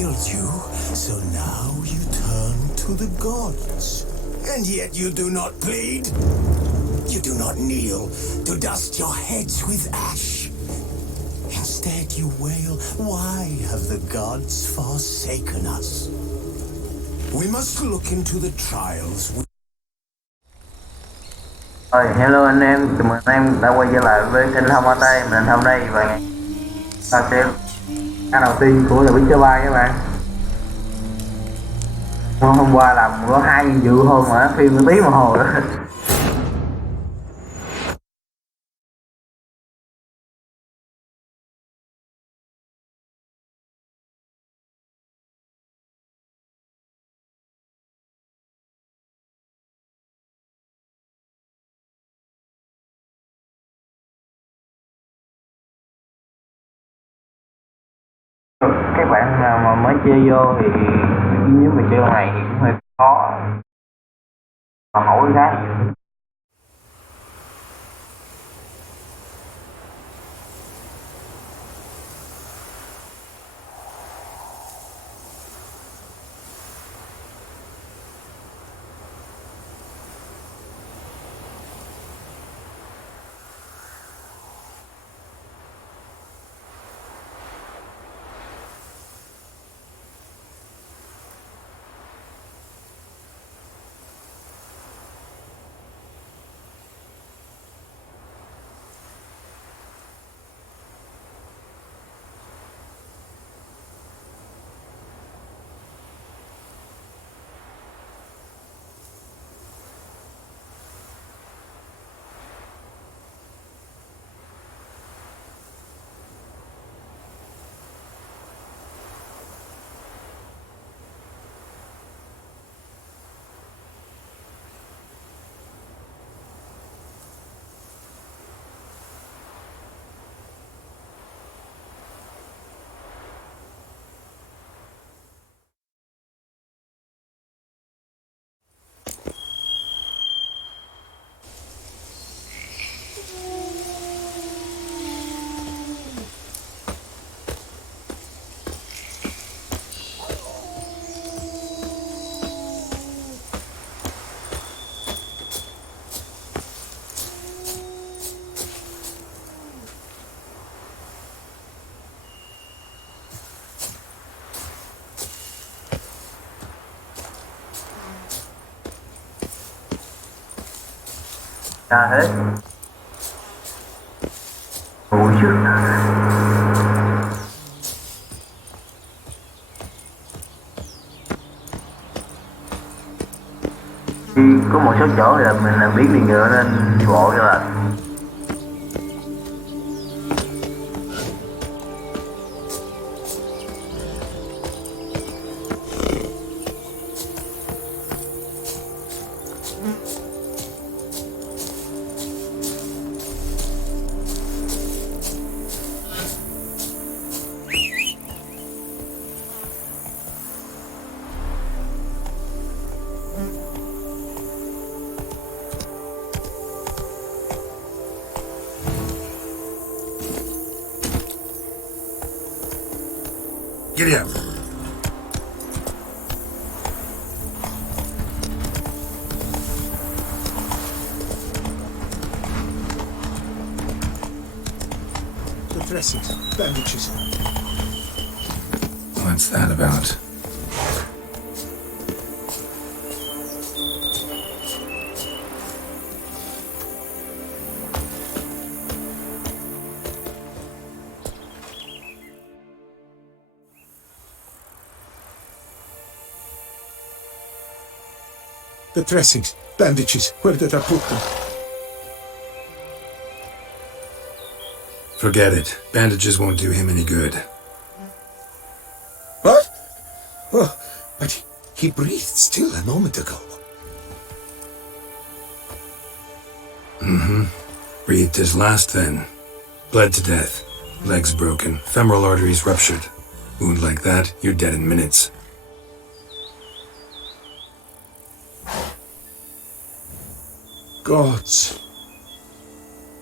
failed you, so now you turn to the gods. And yet you do not plead. You do not kneel to dust your heads with ash. Instead you wail, why have the gods forsaken us? We must look into the trials. Hello anh em, chào mừng anh em đã quay trở lại với kênh Không tay. Mình hôm nay và ngày ta sẽ cái đầu tiên của là biết chơi bay các bạn. Hôm qua làm có 2 nhiệm vụ thôi mà phim một tiếng đồng hồ đó. Các bạn nào mà mới chơi vô thì nếu mà chơi này thì cũng hơi khó mà hỏi cái ra hết. Ủa chứ khi có một số chỗ là mình là biết đi ngựa nên đi bộ cho là Giddy up. The dressings, bandages. What's that about? The dressings, bandages, where did I put them? Forget it. Bandages won't do him any good. What? Oh, but he breathed still a moment ago. Breathed his last then. Bled to death. Legs broken. Femoral arteries ruptured. Wound like that, you're dead in minutes. Gods.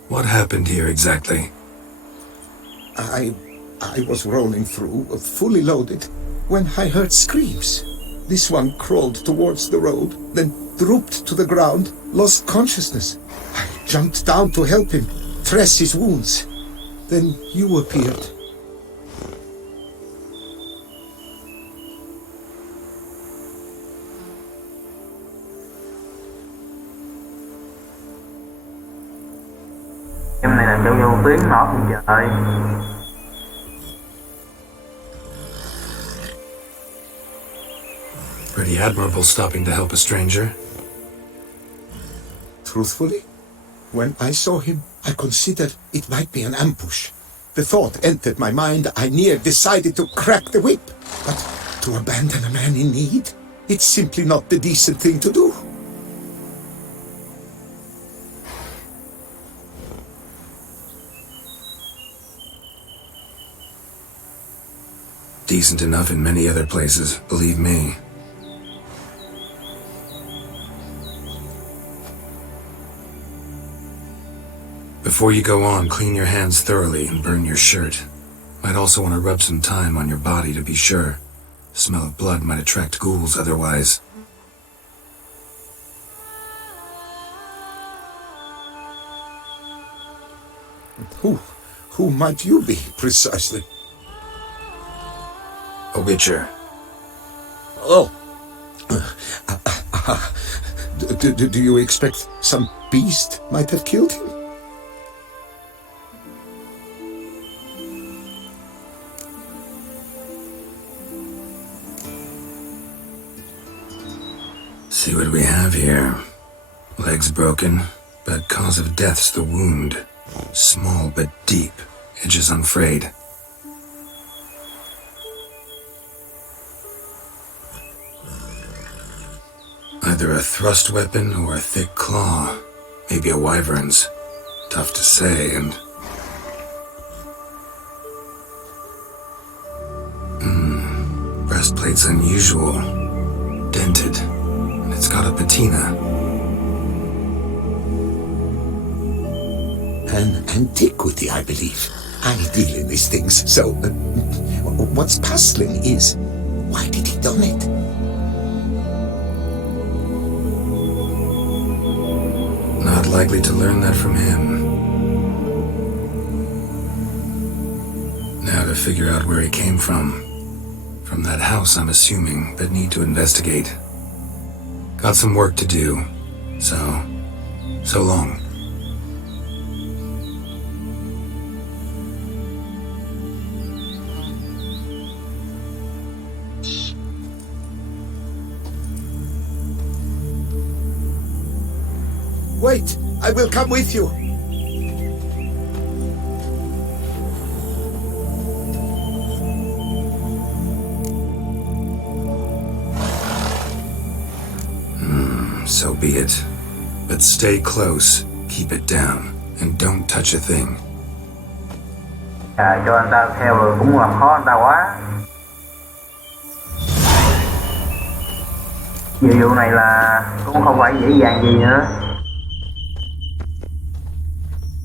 What happened here exactly? I was rolling through, fully loaded. when I heard screams. This one crawled towards the road, then drooped to the ground, lost consciousness. I jumped down to help him, dress his wounds. Then you appeared. Em này là chỗ vô tuyến nọ cùng trời. Pretty admirable stopping to help a stranger. Truthfully, when I saw him, I considered it might be an ambush. The thought entered my mind, I near decided to crack the whip. But to abandon a man in need, it's simply not the decent thing to do. Decent enough in many other places, believe me. Before you go on, clean your hands thoroughly and burn your shirt. Might also want to rub some thyme on your body to be sure. Smell of blood might attract ghouls otherwise. Who might you be, precisely? A witcher. Oh. Do you expect some beast might have killed him? See what we have here. Legs broken, but cause of death's the wound. Small but deep, edges unfrayed. Either a thrust weapon or a thick claw. Maybe a wyvern's. Tough to say, and... Breastplate's unusual. Dented. And it's got a patina. An antiquity, I believe. I deal in these things, so... what's puzzling is, why did he don it? Not likely to learn that from him. Now to figure out where he came from. From that house, I'm assuming, but need to investigate. Got some work to do, so long. Wait, I will come with you. So be it. But stay close, keep it down, and don't touch a thing. Cho anh ta theo rồi cũng làm khó anh ta quá. Vụ này là cũng không phải dễ dàng gì nữa.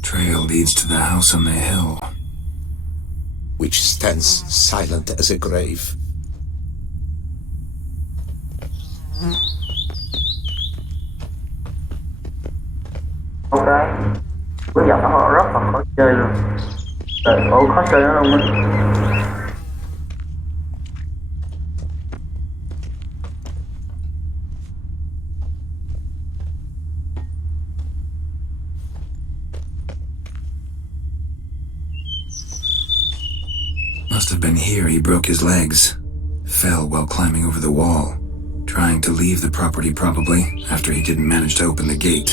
Trail leads to the house on the hill. Which stands silent as a grave. Ok, bước dọc nó rất là khó chơi luôn. Khó chơi nó luôn á. Must have been here he broke his legs. Fell while climbing over the wall. Trying to leave the property probably, after he didn't manage to open the gate.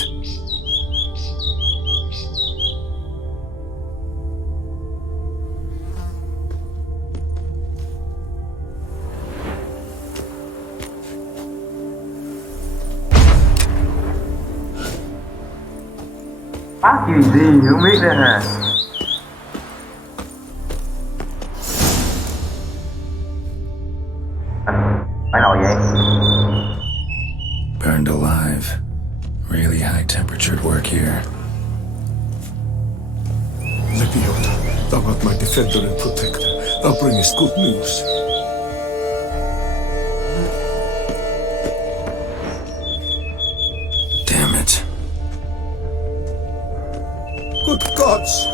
Phát chuyện gì không biết nữa hả? Phải nổi vậy. Burned alive. Really high temperatured work here. Leviota, thou art my defender and protector. Thou bringest good news. gods!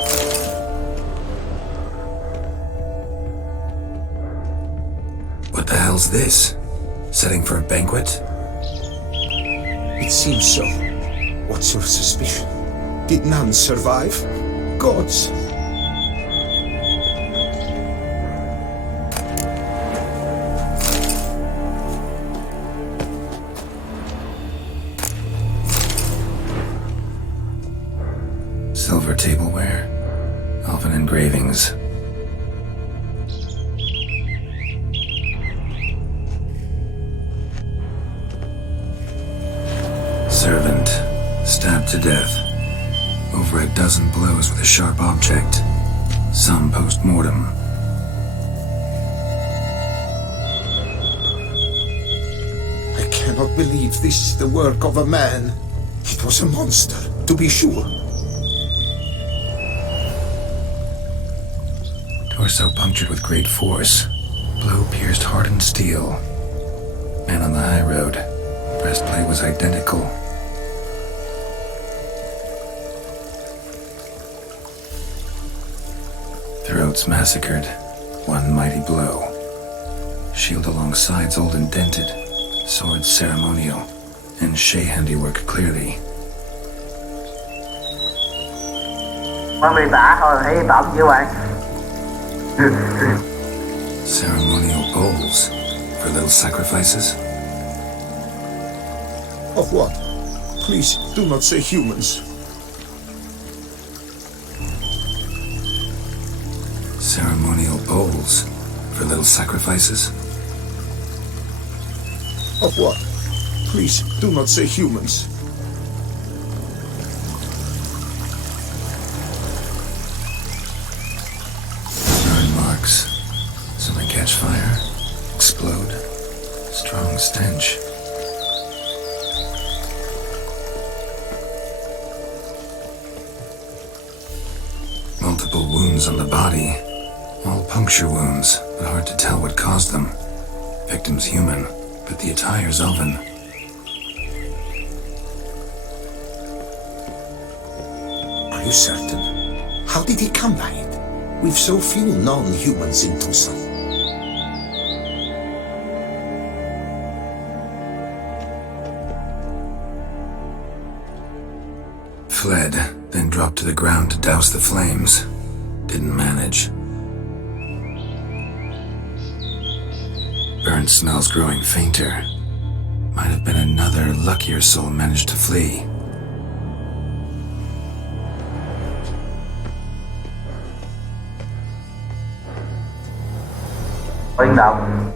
What the hell's this? Setting for a banquet? It seems so. What's your suspicion? Did none survive? Gods! Silver tableware, elven engravings. Servant, stabbed to death. Over a dozen blows with a sharp object. Some post-mortem. I cannot believe this is the work of a man. It was a monster, to be sure. Torso punctured with great force. Blow pierced hardened steel. Man on the high road. Breastplate was identical. Throats massacred. One mighty blow. Shield along sides old and dented. Sword ceremonial. And Shea handiwork clearly. Mới miêu tả thôi thấy tẩm như vậy. Ceremonial bowls for little sacrifices. Of what? Please, do not say humans. Ceremonial bowls for little sacrifices. Of what? Please, do not say humans. Burn marks. So they catch fire, explode. Strong stench. Multiple wounds on the body. All puncture wounds, but hard to tell what caused them. Victim's human, but the attire's elven. Are you certain? How did he come by it? We've so few non-humans in Toussaint. Fled, then dropped to the ground to douse the flames. Didn't manage. Burnt smells growing fainter. Might have been another luckier soul managed to flee. Biến động.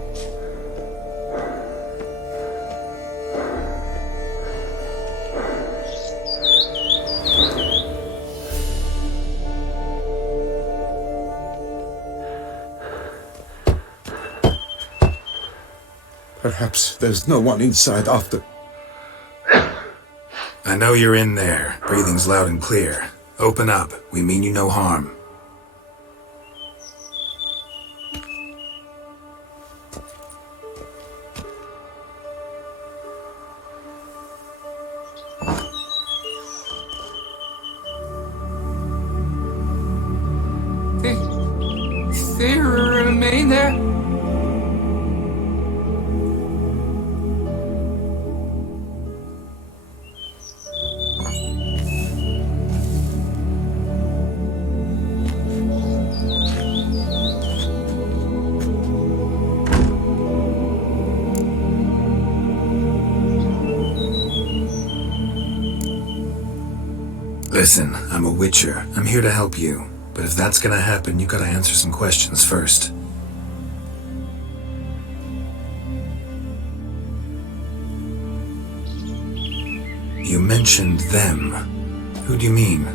Perhaps there's no one inside after. I know you're in there. Breathing's loud and clear. Open up. We mean you no harm. They remain there? Listen, I'm a witcher. I'm here to help you. But if that's gonna happen, you gotta answer some questions first. You mentioned them. Who do you mean?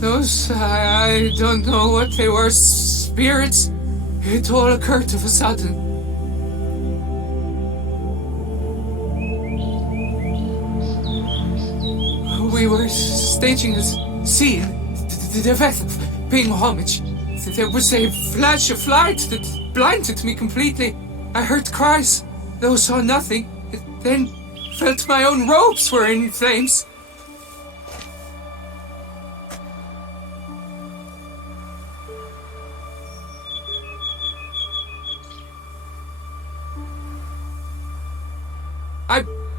Those, I don't know what they were. Spirits. It all occurred of a sudden. We were staging a scene, the death of paying homage. There was a flash of light that blinded me completely. I heard cries, though saw nothing. Then felt my own robes were in flames.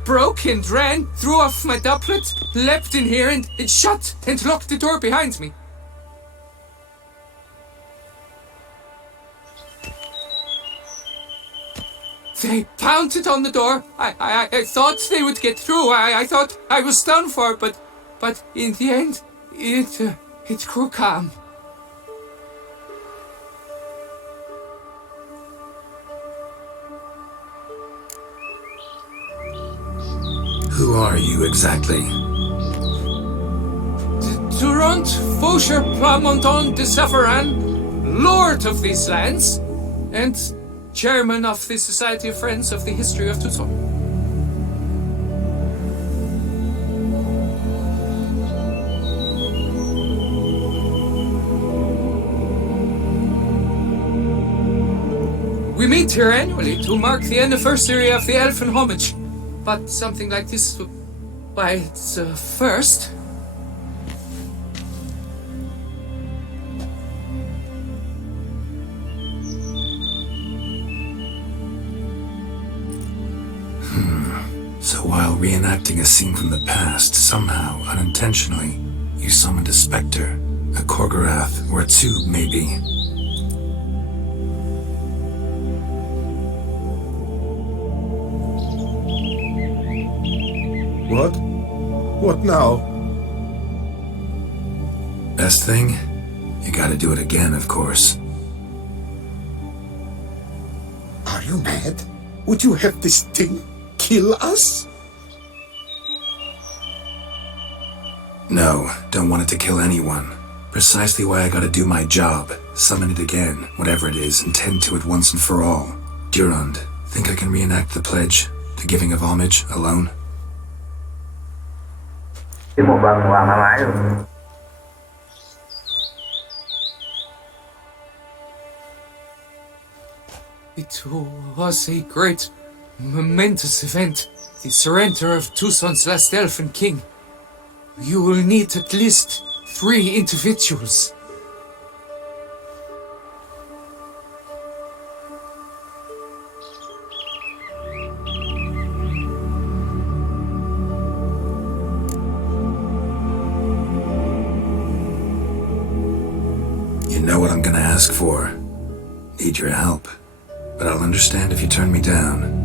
broke and ran, threw off my doublet, leapt in here and shut and locked the door behind me. They pounded on the door. I thought they would get through. I thought I was done for, but in the end, it grew calm. Who are you exactly? Durant Faucher Plamondon de Savarin, Lord of these lands, and Chairman of the Society of Friends of the History of Toussaint. We meet here annually to mark the anniversary of the Elfin homage, but something like this, why, it's a first. So while reenacting a scene from the past, somehow, unintentionally, you summoned a specter, a Korgorath, or a tube, maybe. What? What now? Best thing? You gotta do it again, of course. Are you mad? Would you have this thing kill us? No, don't want it to kill anyone. Precisely why I gotta do my job. Summon it again, whatever it is, and tend to it once and for all. Durand, think I can reenact the pledge, the giving of homage, alone? Chỉ một lần và mãi mãi luôn. It was a great, momentous event. The surrender of Toussaint's last elfin king. You will need at least 3 individuals. You know what I'm gonna ask for. Need your help. But I'll understand if you turn me down.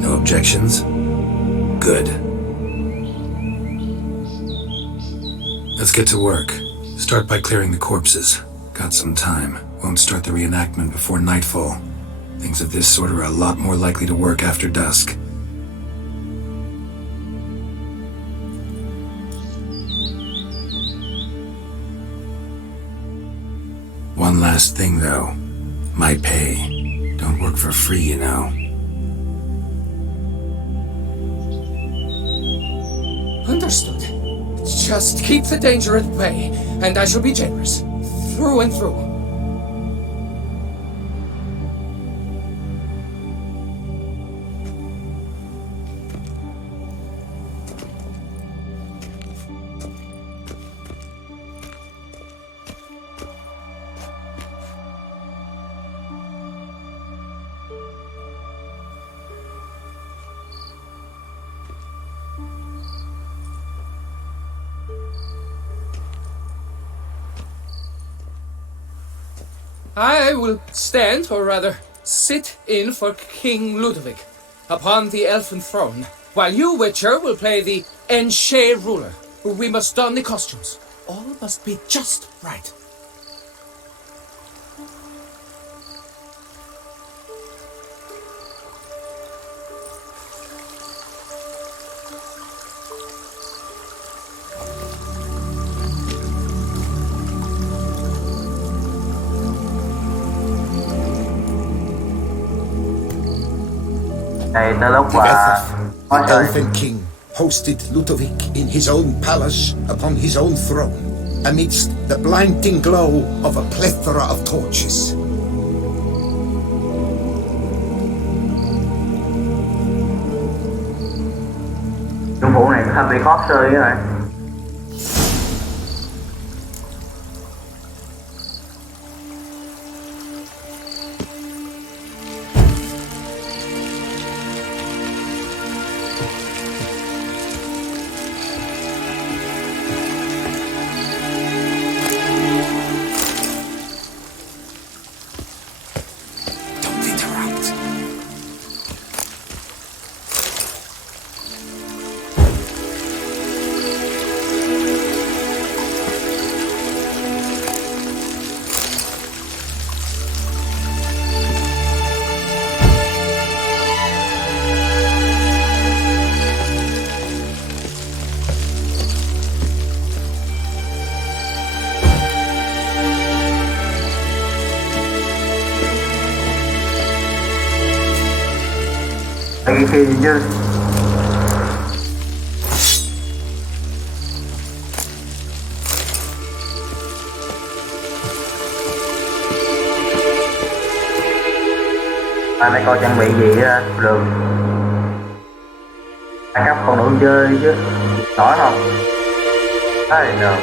No objections? Good. Let's get to work. Start by clearing the corpses. Got some time. Won't start the reenactment before nightfall. Things of this sort are a lot more likely to work after dusk. One last thing, though. My pay. Don't work for free, you know. Understood. Just keep the danger at bay, and I shall be generous. Through and through. I will stand, or rather, sit in for King Ludovic upon the elfin throne, while you, Witcher, will play the Enche ruler. We must don the costumes. All must be just right. Này tới lúc The có the chơi. Elfin King hosted Ludovic in his own palace upon his own throne, amidst the blinding glow of a plethora of torches. Dụng cụ này hơi bị khó chơi với này. Cái kia chứ. Này coi trang bị gì á, được. Cấp con nữ chơi chứ, nổi không? Đấy được.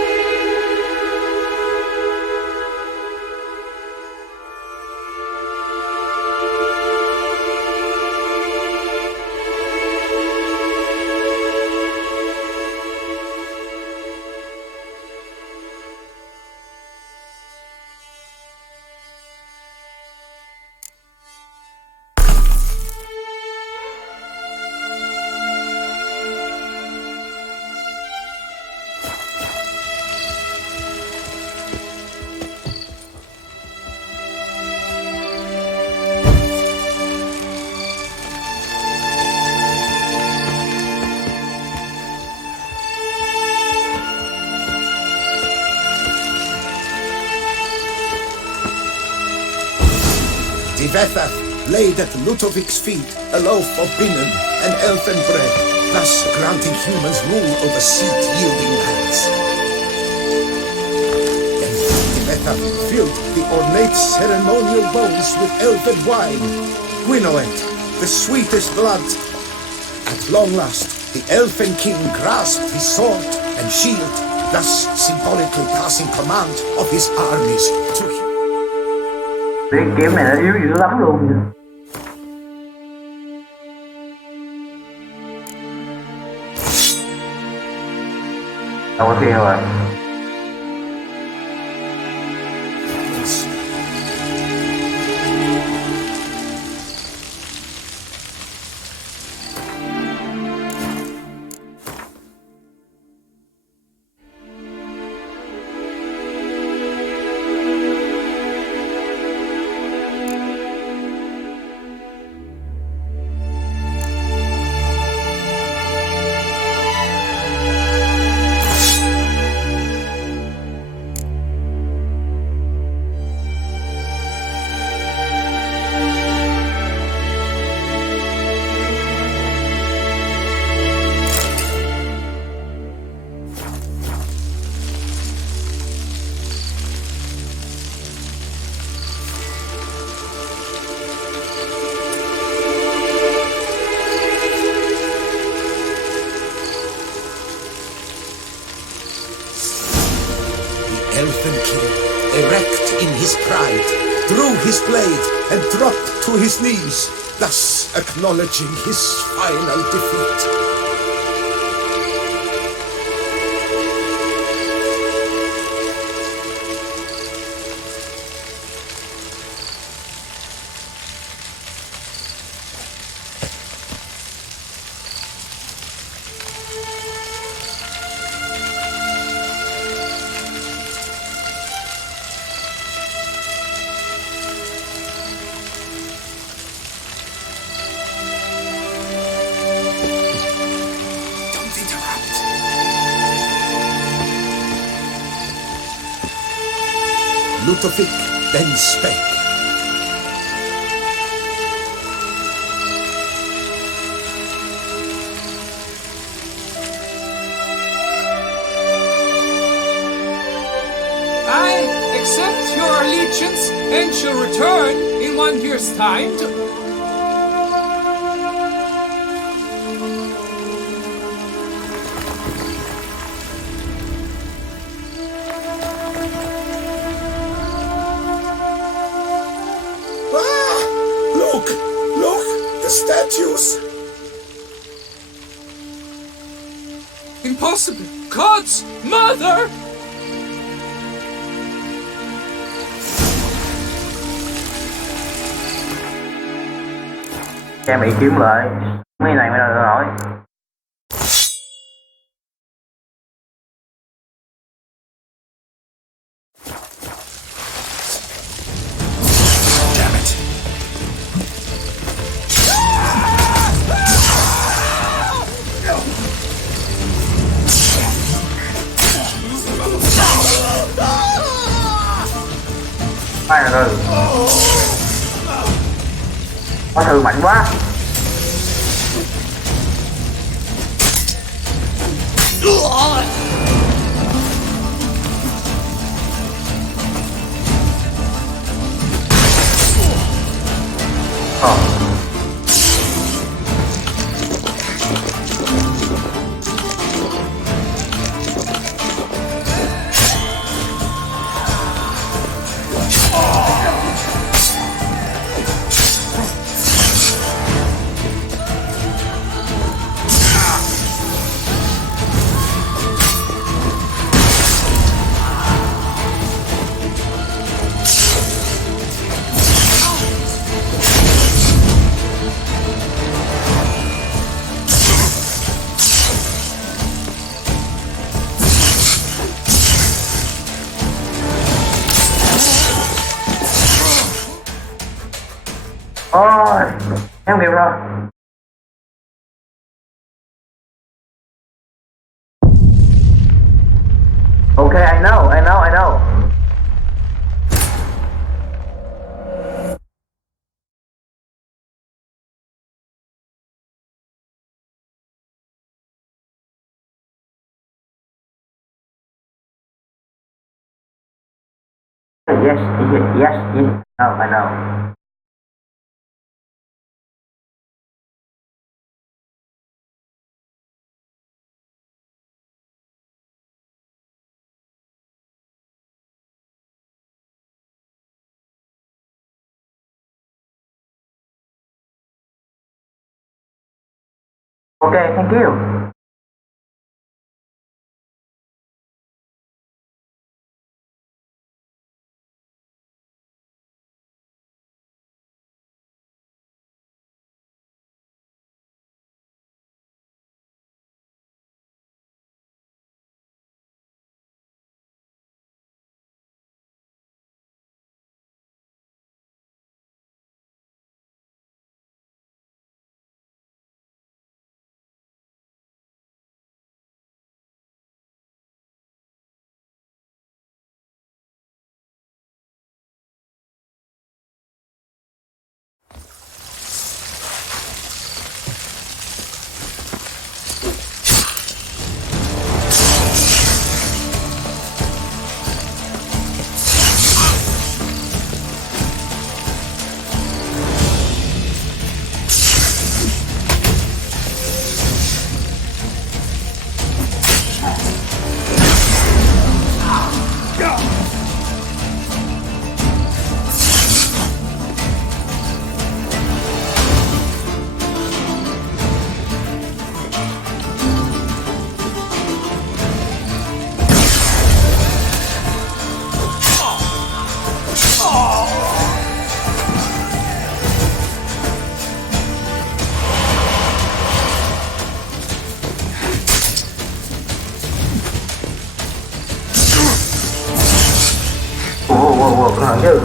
Divetha laid at Ludovic's feet a loaf of binnen and elfin bread, thus granting humans rule over seed-yielding lands. Then Divetha filled the ornate ceremonial bowls with elfin wine, Gwynnoed, the sweetest blood. At long last, the elfin king grasped his sword and shield, thus symbolically passing command of his armies to him. Cái kiếm này nó yếu dữ lắm luôn. Đâu có kia rồi. Elfin king, erect in his pride, drew his blade and dropped to his knees, thus acknowledging his final defeat. Ludovic then spake. I accept your allegiance and shall return in 1 year's time to... Statues! Impossible! God's mother! Cha bị kiếm lại. Mấy này mới là nổi. Ai rồi. Có thư mạnh quá. Ôi, em kịp rồi. Okay, I know. Yes. No, I know. Okay, thank you. Wow, cái thằng chứ.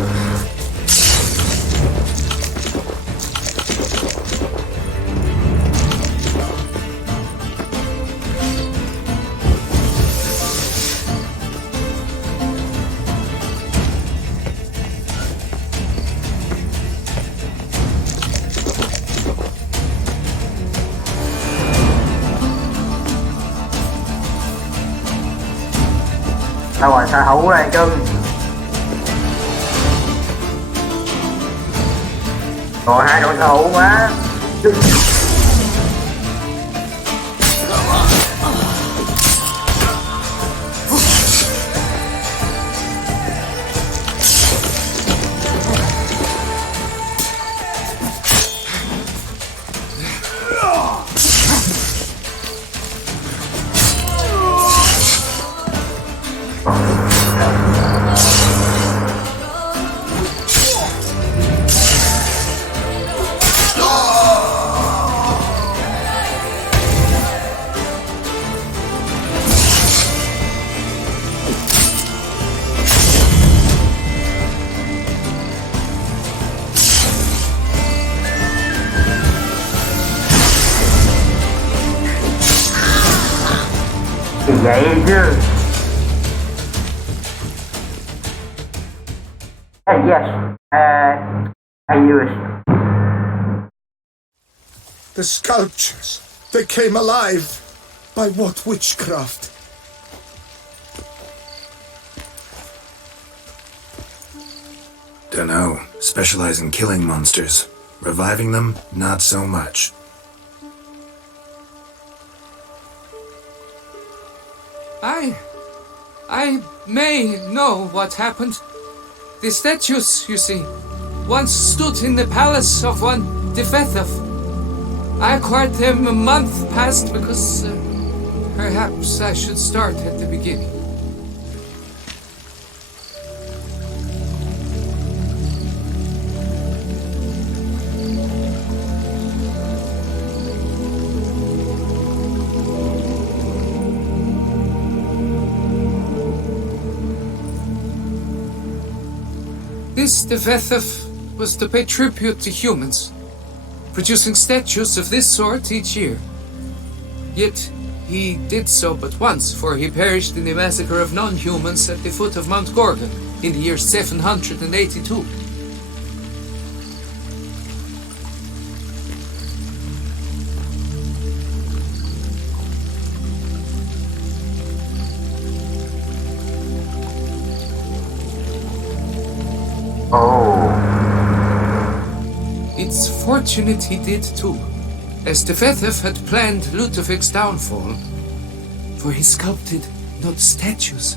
Đâu rồi, sao hữu đây cưng? Rồi hai đội thủ quá. Vậy chứ. Yes, I use. The sculptures, they came alive. By what witchcraft? Dunno. Specialize in killing monsters. Reviving them, not so much. I may know what happened. The statues, you see, once stood in the palace of one Defethov. I acquired them a month past because perhaps I should start at the beginning. This Defethov was to pay tribute to humans, producing statues of this sort each year. Yet he did so but once, for he perished in the massacre of non-humans at the foot of Mount Gorgon in the year 782. Oh. It's fortunate he did too, as Defethov had planned Ludovic's downfall, for he sculpted not statues,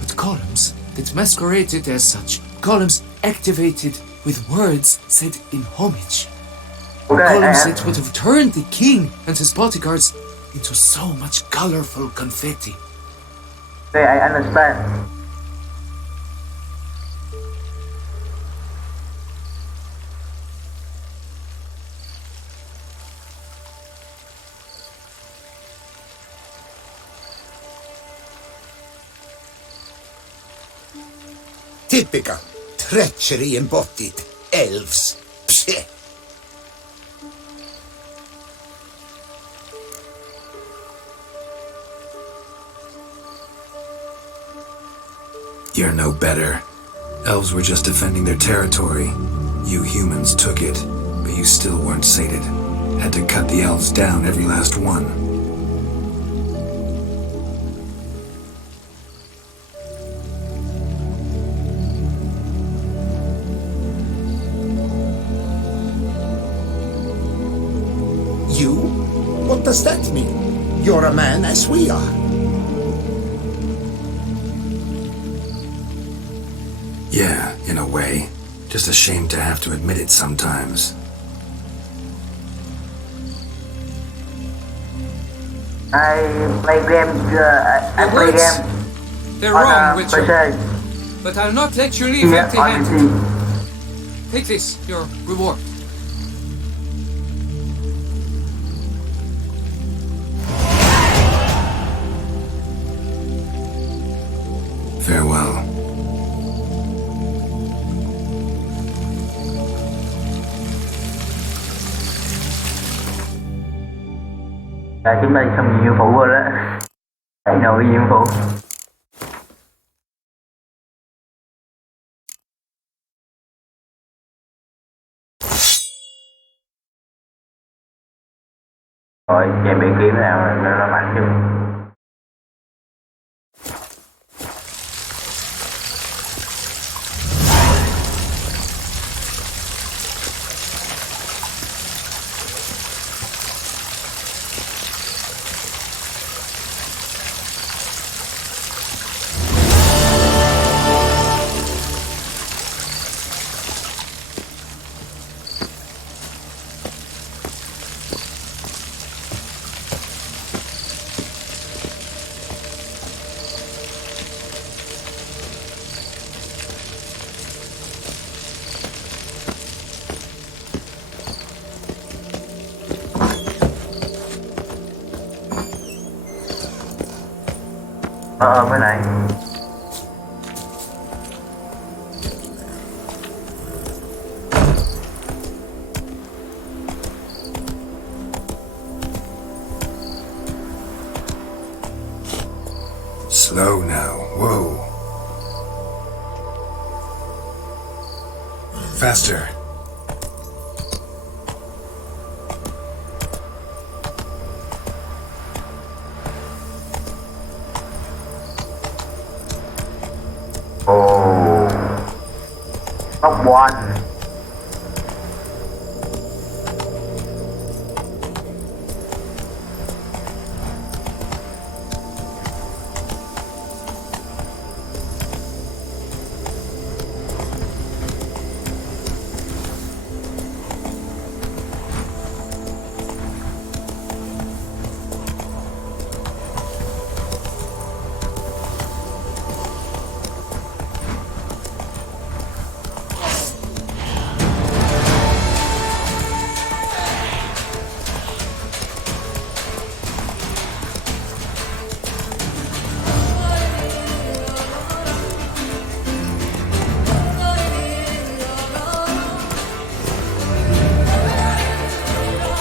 but columns that masqueraded as such, columns activated with words said in homage. Columns that would have turned the king and his bodyguards into so much colorful confetti. Okay, I understand. Typical. Treachery embodied. Elves. Pseh. You're no better. Elves were just defending their territory. You humans took it, but you still weren't sated. Had to cut the elves down, every last one. You? What does that mean? You're a man as we are. Yeah, in a way. Just ashamed to have to admit it sometimes. I play games. I play words? games. They're wrong, Witcher, PC. but I'll not let you leave Yeah, empty-handed. PC. Take this, your reward. Farewell. Là chúng ta xong nhiệm vụ rồi đó. Hãy nội nhiệm vụ. Rồi chạy bị kiếm nào nó mạnh chứ. Mới nãy. Slow now. Whoa. Faster. one.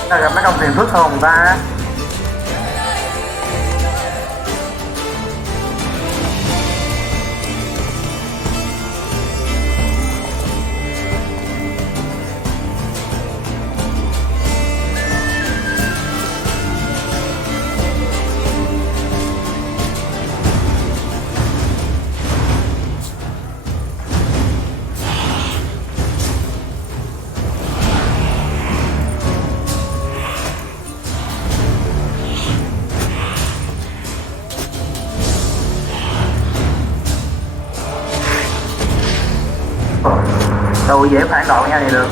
Ta gặp mấy công tiền phước không ta? Đâu dễ phản đoạn nhau vậy được.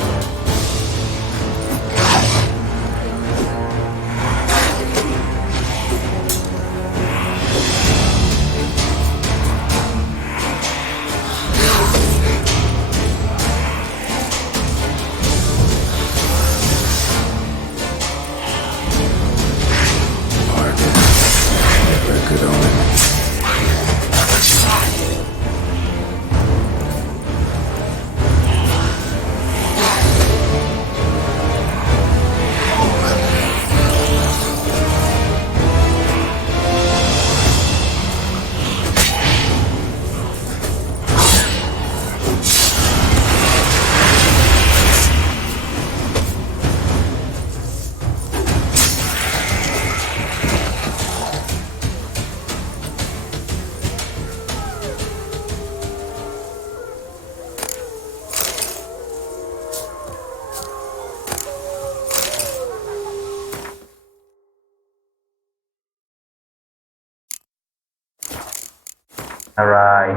Rồi.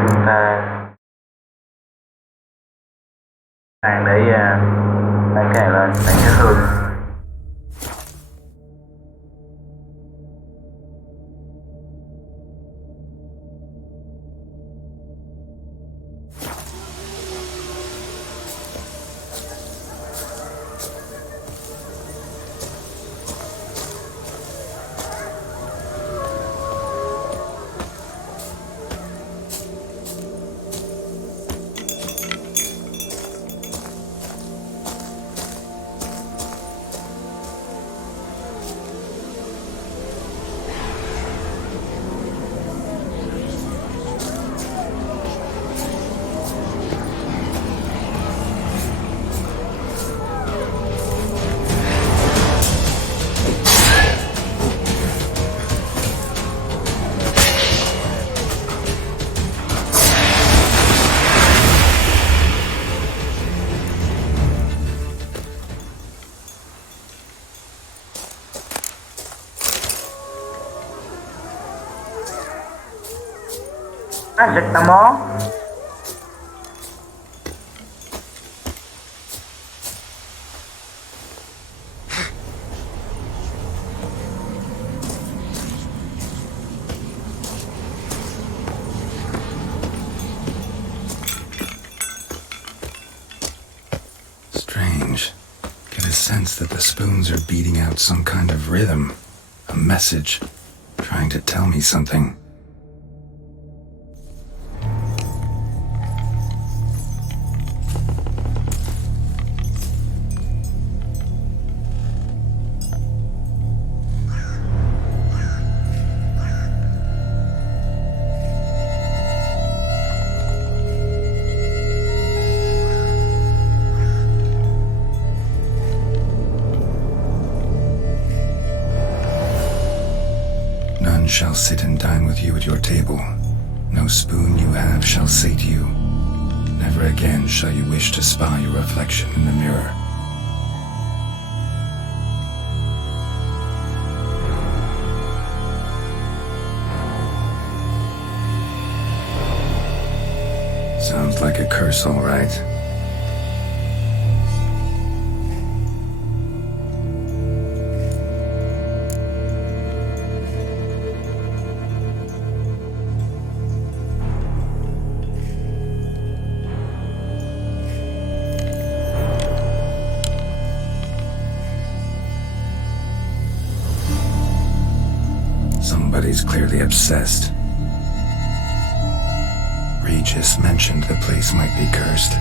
Chúng ta đang để cái này lên, lấy cái hương. Giật tà món. Strange. Get a sense that the spoons are beating out some kind of rhythm, a message, trying to tell me something. None shall sit and dine with you at your table. No spoon you have shall sate you. Never again shall you wish to spy your reflection in the mirror. Sounds like a curse, all right. Somebody's clearly obsessed. Regis mentioned the place might be cursed.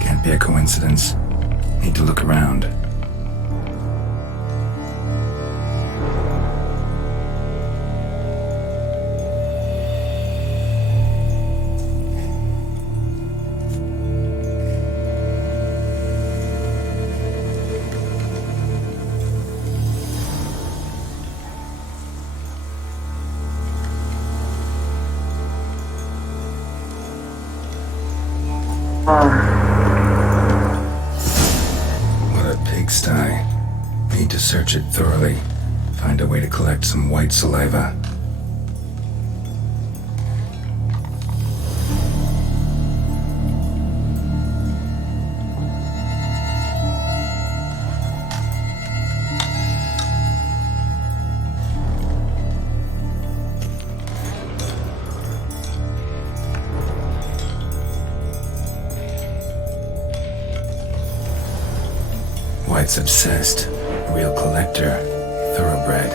Can't be a coincidence. Need to look around. What a pigsty. Need to search it thoroughly. Find a way to collect some white saliva. White's obsessed. Real collector. Thoroughbred.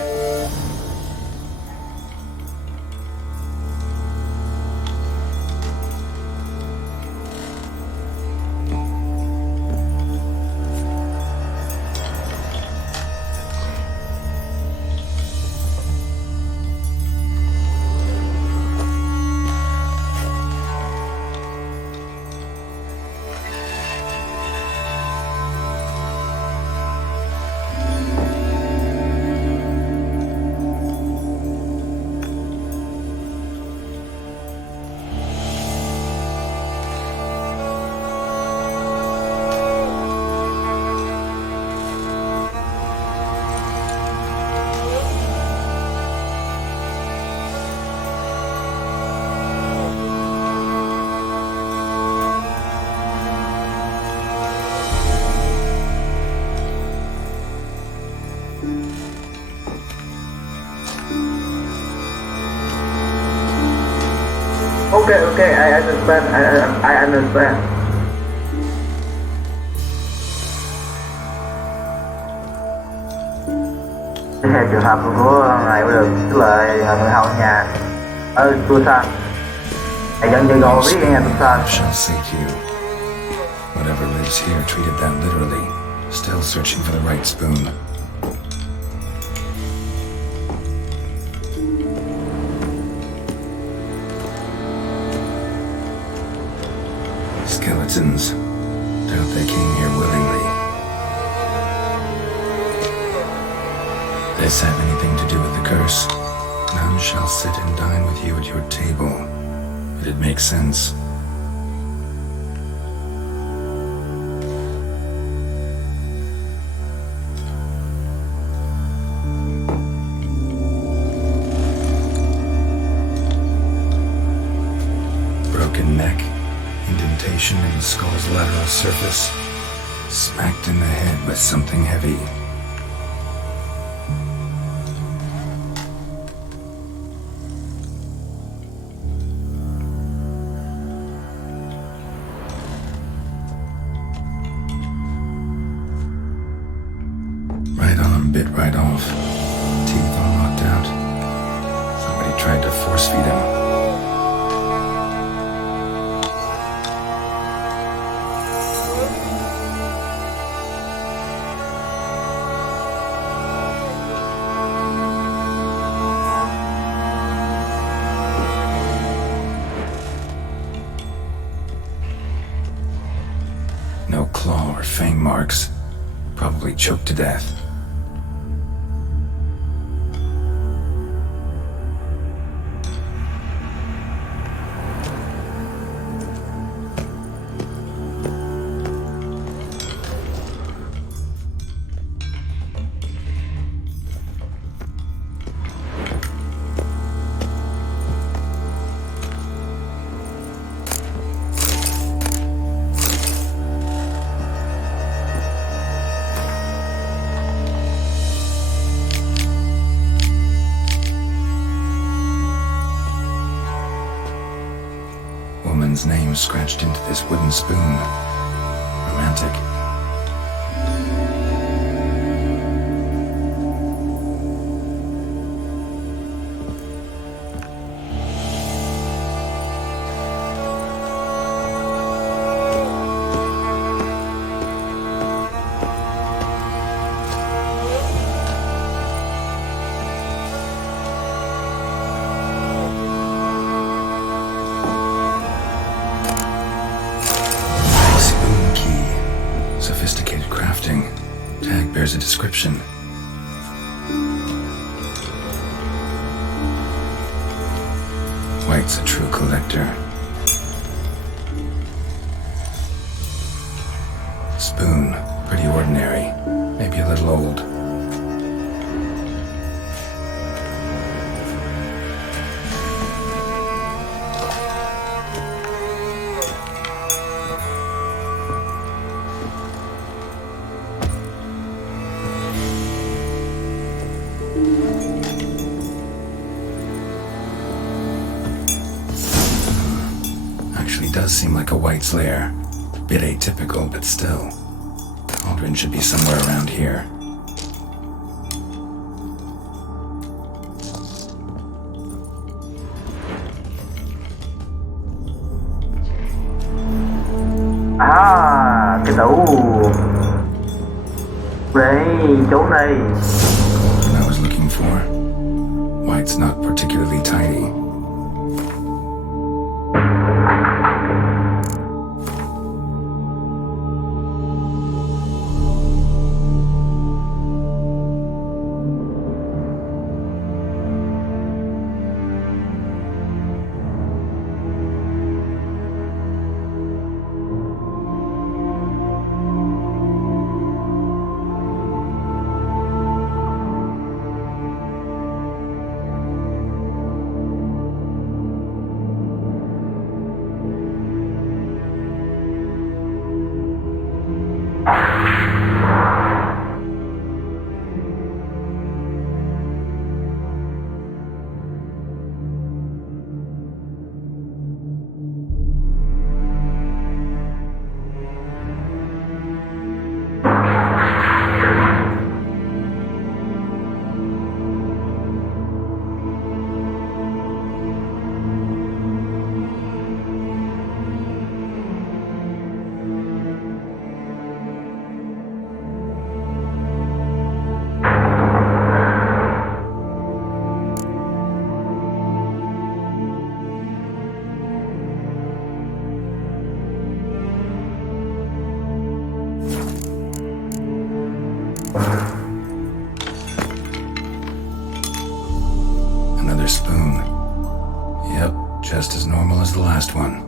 Okay, I understand. I understand. Theo trường hợp của ngài bây giờ tức là người hầu nhà ở Toussaint. Hãy dẫn chơi gò biết nghe Toussaint. Shall sate you. Whatever lives here treated that literally. Still searching for the right spoon. Skeletons. Doubt they came here willingly. This have anything to do with the curse? None shall sit and dine with you at your table. But it makes sense. Broken neck. Indentation in the skull's lateral surface. Smacked in the head with something heavy. Right arm bit right off. Teeth all knocked out. Somebody tried to force feed him. No claw or fang marks. Probably choked to death. woman's name scratched into this wooden spoon. Romantic. Sophisticated crafting. Tag bears a description. White's a true collector. Spoon. Pretty ordinary. Maybe a little old. Actually does seem like a White's lair. Bit atypical, but still. Cauldron should be somewhere around here. À, cái tủ đấy, chỗ này. Cauldron I was looking for. White's not particularly tidy. Another spoon. Yep, just as normal as the last one.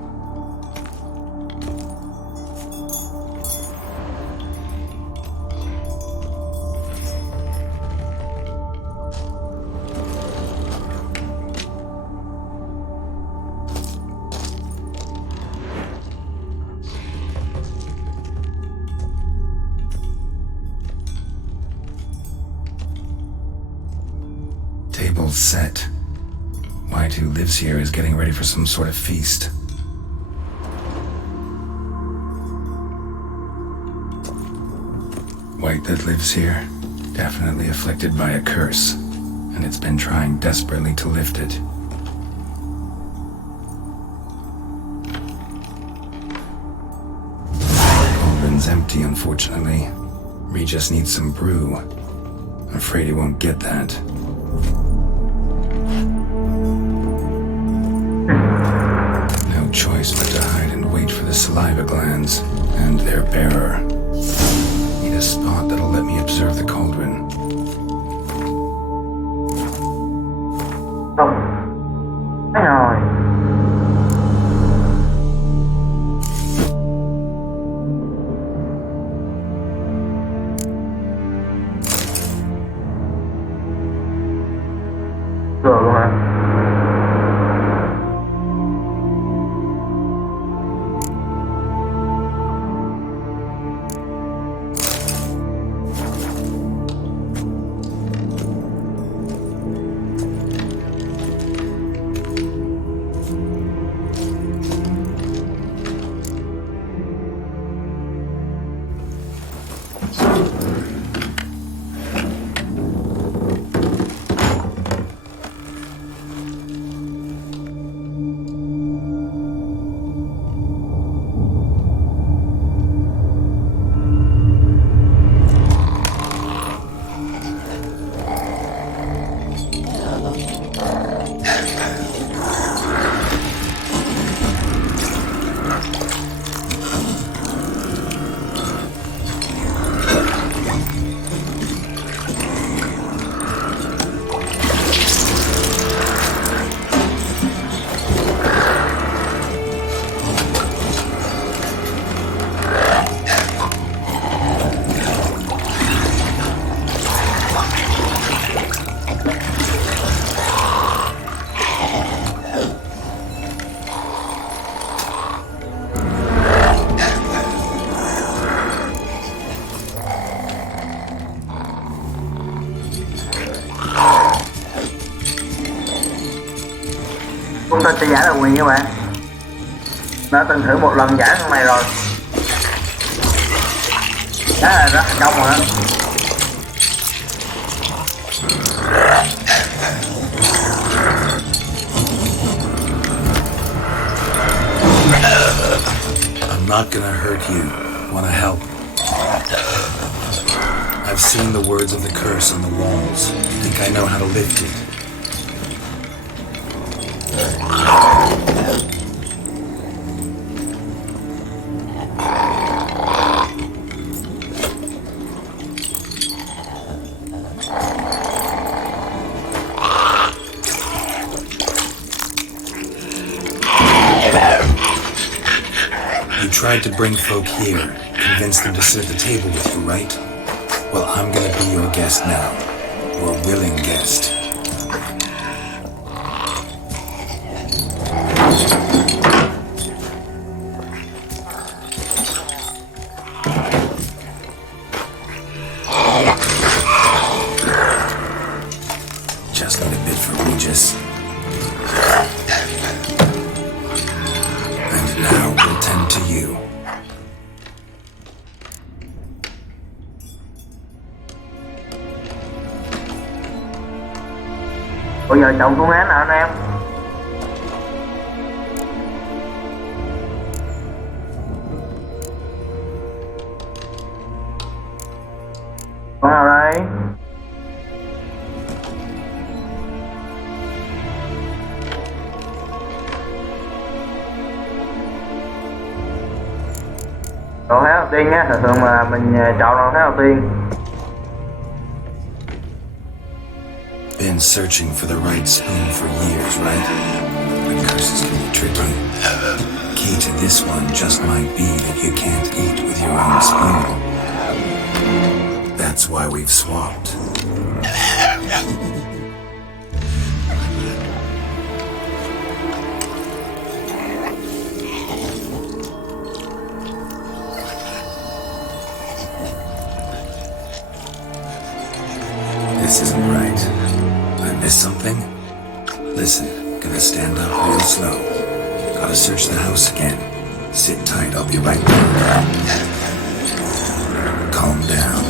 Table's set. White, who lives here, is getting ready for some sort of feast. White that lives here, definitely afflicted by a curse, and it's been trying desperately to lift it. Cauldron's empty, unfortunately. Regis needs some brew. I'm afraid he won't get that. No choice but to hide and wait for the saliva glands and their bearer. Need a spot that'll let me observe the cauldron. Không. Đấy rồi. Rồi luôn hả? Chúng ta sẽ giải được quyền các bạn. Đã từng thử một lần giải con này rồi. Đó là rất thành công rồi đó. I'm not gonna hurt you. Wanna help? I've seen the words of the curse on the walls. Think I know how to lift it. You tried to bring folk here, convince them to sit at the table with you, right? Well, I'm gonna be your guest now. Your willing guest. Just need a bit for Regis. And now we'll tend to you. Bây giờ chọn phương án nào anh em? Con nào đây? Đồ tháng đầu tiên á, thường mà mình chọn đồ tháng đầu tiên. Been searching for the right spoon for years, right? The curses can be tricky. Key to this one just might be that you can't eat with your own spoon. That's why we've swapped. This isn't right. I missed something? Listen, gonna stand up real slow. Gotta search the house again. Sit tight, I'll be right back. Calm down.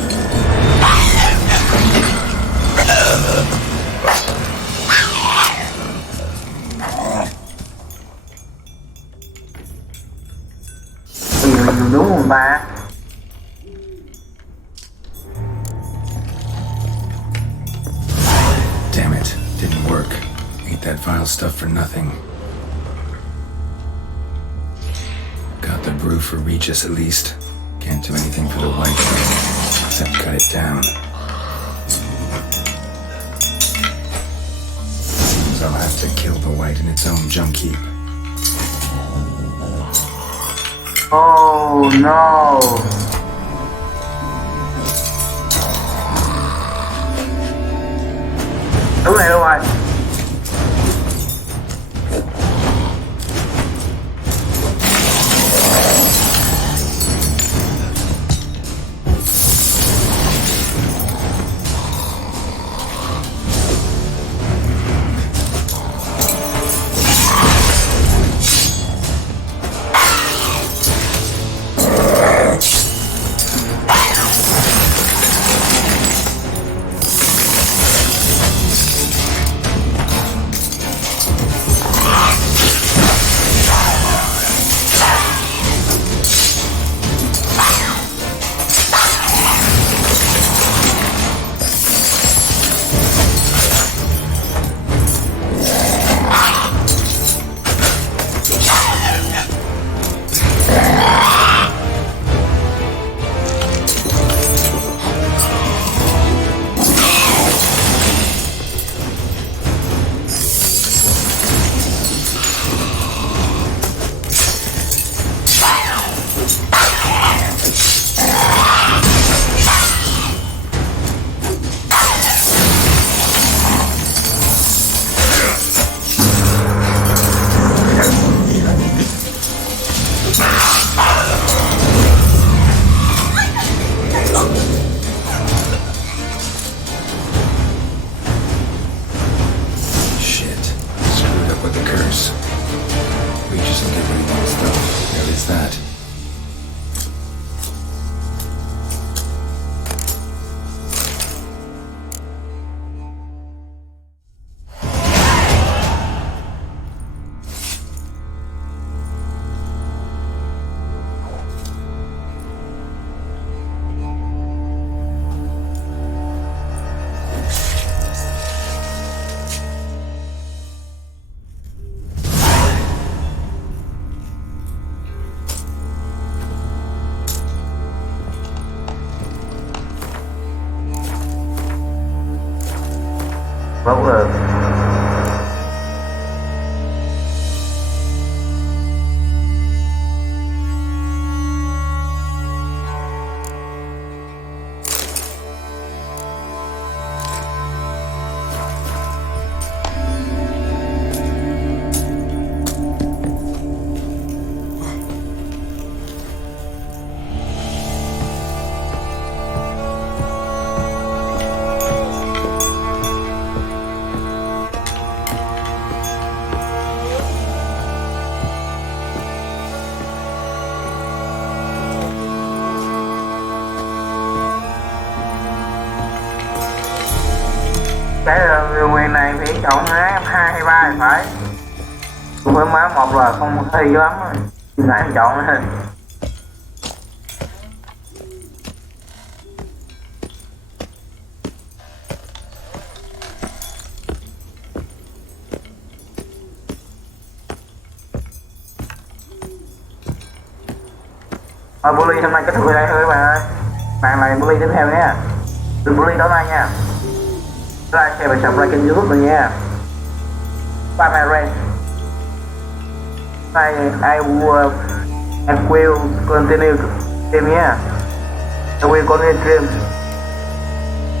Đúng không ta? Damn it, didn't work. Ate that vile stuff for nothing. Got the brew for Regis at least. Can't do anything for the white thing, except cut it down. Seems I'll have to kill the white in its own junk heap. Oh no! Đúng này luôn rồi. some good readings, though. There is that. Vẫn được. Cái nguyên này thì chọn hai hay ba thì phải. Tôi phải má một là không thi lắm rồi. Nãy em chọn lên. Bully hôm nay kết thúc ở đây thôi các bạn ơi. Bạn này bully tiếp theo nhé. Đừng bully tối nay nha. Like, share và subscribe kênh YouTube mình nha. Bye my friends. I will continue stream nha. I will continue stream.